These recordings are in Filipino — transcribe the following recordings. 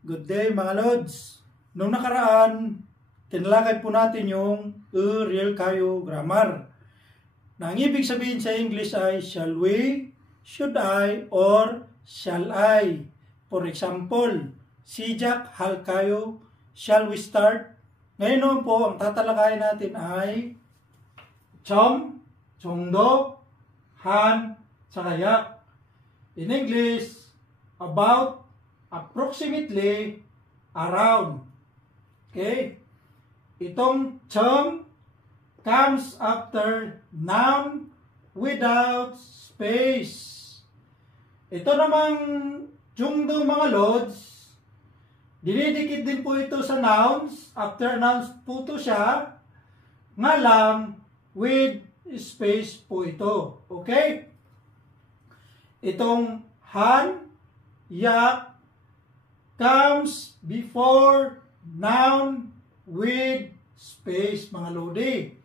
Good day mga Lods. Nung nakaraan, tinalakay po natin yung real kayo grammar. Na ang ibig sabihin sa English ay shall we, should I, or shall I. For example, si Jack, hal kayo, shall we start? Ngayon naman po, ang tatalakayin natin ay chom, chongdo, han, saka yak. In English, about, approximately, around. Okay? Itong chom comes after noun without space. Ito namang jungdo mga Lods, dinidikit din po ito sa nouns. After nouns po ito siya, nga lang with space po ito. Okay? Itong han, yak, comes before noun with space mga Lodi.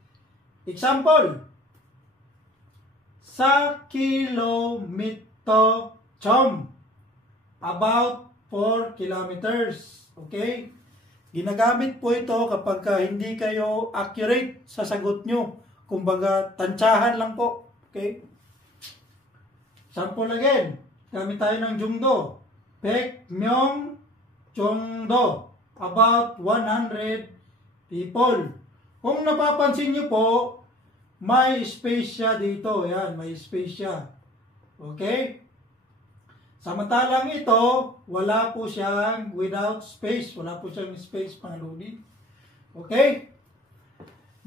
Example, sa kilometer chom, about 4 kilometers. Okay? Ginagamit po ito kapag hindi kayo accurate sa sagot nyo. Kumbaga, tansyahan lang po. Okay? Example again, gamit tayo ng jungdo. Pek myong jungdo, about 100 people. Kung napapansin nyo po, may space siya dito. Yan, may space siya. Okay? Samantalang ito, wala po siyang without space. Wala po siyang space, mga Lodi. Okay?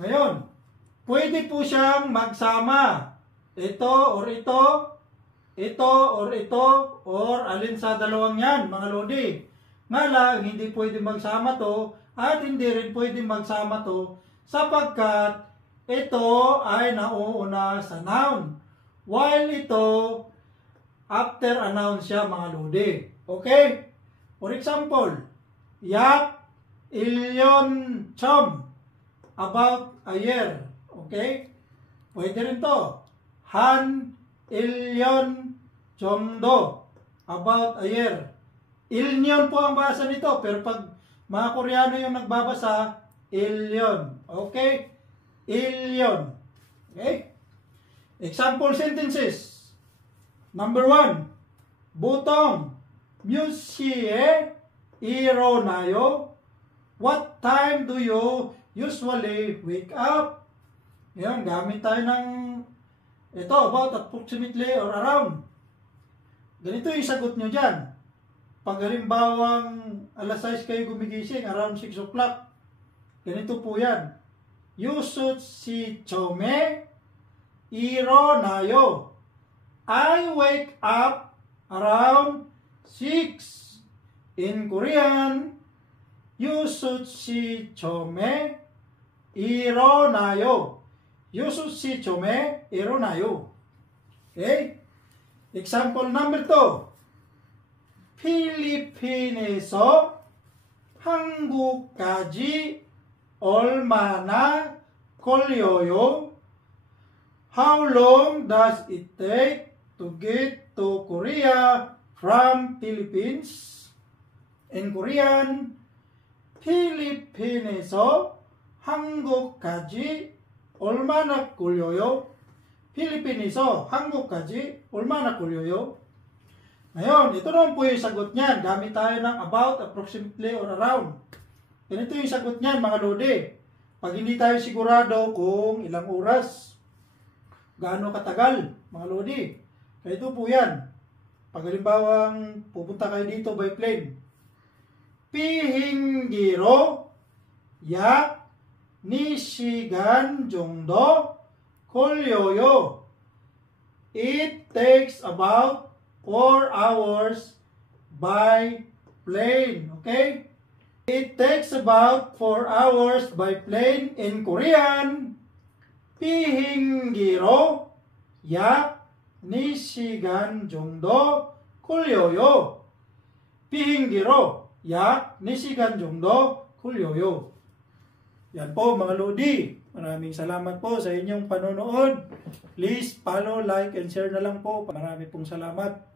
Ngayon, pwede po siyang magsama. Ito or ito, ito or ito, or alin sa dalawang yan, mga Lodi. Nga lang, hindi pwede magsama to, at hindi rin pwede magsama to, sapagkat ito ay nauuna sa noun. While ito, after a noun siya, mga Lodi. Okay? For example, yak, ilyon, chom, about a year. Okay? Pwede rin to. Han, ilyon, chomdo, about a year. Ilyon po ang basa nito, pero pag mga Koreano yung nagbabasa, ilyon. Okay? Ilyon. Okay? Example sentences. Number 1, butong, 뮤시에 일어나요? What time do you usually wake up? Yan, gamit tayo ng ito, about, approximately, or around. Ganito yung sagot nyo dyan. Pag halimbawang alas 6 kayo gumigising, around 6 o'clock, ganito po yan. Yusut si chome 일어나요. I wake up around 6. In Korean, 유수시 점에 일어나요. 유수시 점에 일어나요. Okay? Example number 2. 필리핀에서 한국까지 얼마나 걸려요? How long does it take to get to Korea from Philippines? In Korean, 필리핀에서 한국까지 얼마나 걸려요? 필리핀에서 한국까지 얼마나 걸려요? Ngayon, ito naman po yung sagot niyan. Gamit tayo ng about, approximately, or around. Ganito yung sagot niyan, mga Lodi. Pag hindi tayo sigurado kung ilang oras, gaano katagal, mga Lodi. Kaya ito po yan. Pag halimbawang pupunta kayo dito by plane. 비행기로 약 4시간 정도 걸려요. It takes about 4 hours by plane. Okay? It takes about 4 hours by plane. In Korean, 비행기로 약 4시간 정도 걸려요. 비행기로 약 4시간 정도 걸려요. Yan po mga Lodi. Maraming salamat po sa inyong panonood. Please follow, like, and share na lang po. Marami pong salamat.